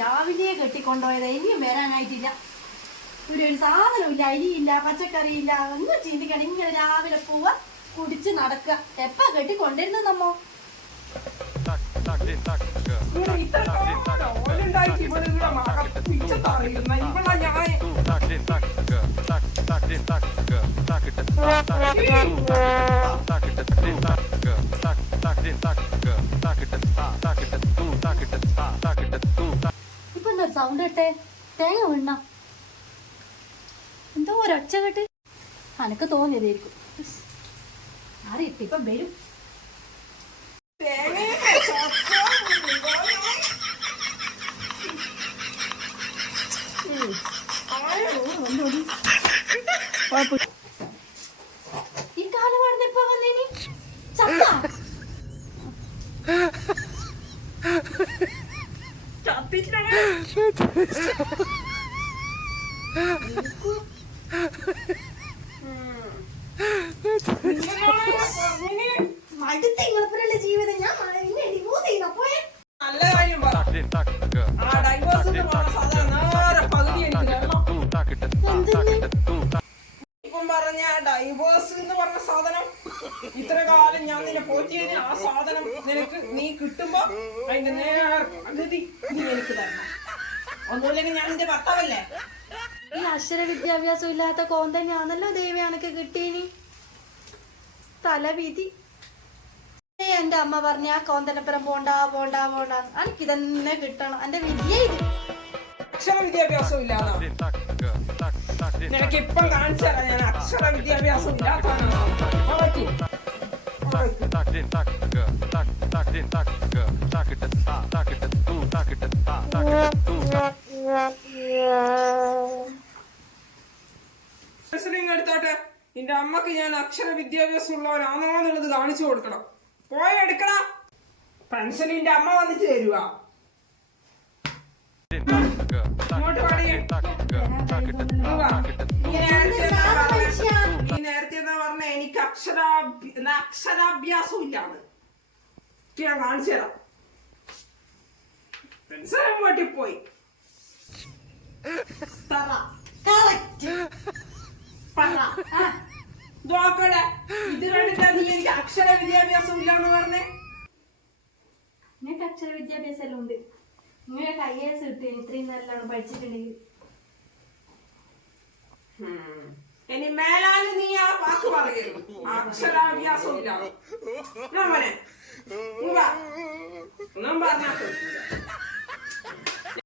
രാവിലെ കെട്ടിക്കൊണ്ടുപോയത് ഇനിയും വരാനായിട്ടില്ല. ഒരു സാധനമില്ല, അരിയില്ല, പച്ചക്കറിയില്ല, ഒന്നും ചിന്തിക്കണം. ഇങ്ങനെ രാവിലെ പോവാ, കുടിച്ച് നടക്കുക. എപ്പാ കെട്ടിക്കൊണ്ടിരുന്നു നമ്മോ? ഇപ്പൊ എന്താ സൗണ്ട് കേട്ടെ? തേങ്ങ വീണ എന്തോ ഒരൊച്ച കേട്ട് അനക്ക് തോന്നിയതായിരിക്കും. അറിയട്ടെ, ഇപ്പം വരും. ഈ കാലമാണ് ഇപ്പൊ വന്നേനി ചത്ത മടുത്ത ഇങ്ങളെപ്പോലുള്ള ജീവിതം. ഞാൻ ഡിവോഴ്സ് ചെയ്യണം. പോയെ നല്ല കാര്യം പറ. ആ ഡൈവോഴ്സ് ഇപ്പം പറഞ്ഞ ഡൈവോഴ്സ് എന്ന് പറഞ്ഞ സാധനം ഇത്ര കാലം ഞാൻ നിന്നെ പോറ്റിയതിന് ആ സാധനം നിനക്ക് നീ കിട്ടുമ്പോ അതിന്റെ നേർ പകുതി നീ എനിക്ക് തരണം. ഒന്നുമില്ലെങ്കിൽ ഞാൻ നിന്റെ ഭർത്താവല്ലേ? ഈ അക്ഷര വിദ്യാഭ്യാസം ഇല്ലാത്ത കോന്തൻ ഞാനല്ലോ ദേവി അനക്ക് കിട്ടീനി. തലവിധി. എന്റെ അമ്മ പറഞ്ഞ ആ കോന്തനപ്പുറം പോണ്ട പോണ്ട പോണ്ട, എനിക്ക് ഇതന്നെ കിട്ടണം. എന്റെ വിദ്യ ഇത്. അക്ഷര വിദ്യാഭ്യാസം ഇല്ലാന്നോ? നിനക്ക് ഇപ്പം കാണിച്ചു തരാം ഞാൻ അക്ഷര വിദ്യാഭ്യാസം ഇല്ലാത്തതാണ്. എടുത്തോട്ടെ, നിന്റെ അമ്മക്ക് ഞാൻ അക്ഷര വിദ്യാഭ്യാസം ഉള്ളവരാണോ എന്നുള്ളത് കാണിച്ചു കൊടുക്കണം. പോയെടുക്കണ പെൻഷനിന്റെ അമ്മ വന്നിട്ട് തരുവാ. ഇങ്ങോട്ട് പാടിയ നീ നേരത്തെ എന്താ പറഞ്ഞ എനിക്ക് അക്ഷരാഭ്യാസം ഇല്ലാന്ന് ഞാൻ കാണിച്ചു തരാം. പെൻഷൻ വീട്ടിൽ ഇത് കണ്ടിട്ടാ നീ എനിക്ക് അക്ഷര വിദ്യാഭ്യാസം ഇല്ലാന്ന് പറഞ്ഞേ? നിങ്ങൾക്ക് അക്ഷര വിദ്യാഭ്യാസം എല്ലാം ഉണ്ട്. നിങ്ങൾക്ക് IAS കിട്ടും ഇത്രയും നല്ലോണം പഠിച്ചിട്ടുണ്ടെങ്കിൽ. ഇനി മേലാല് നീ ആ വാക്ക് പറയരുത്. അക്ഷരാഭ്യാസം ഇല്ല. ഒന്നും പറഞ്ഞാ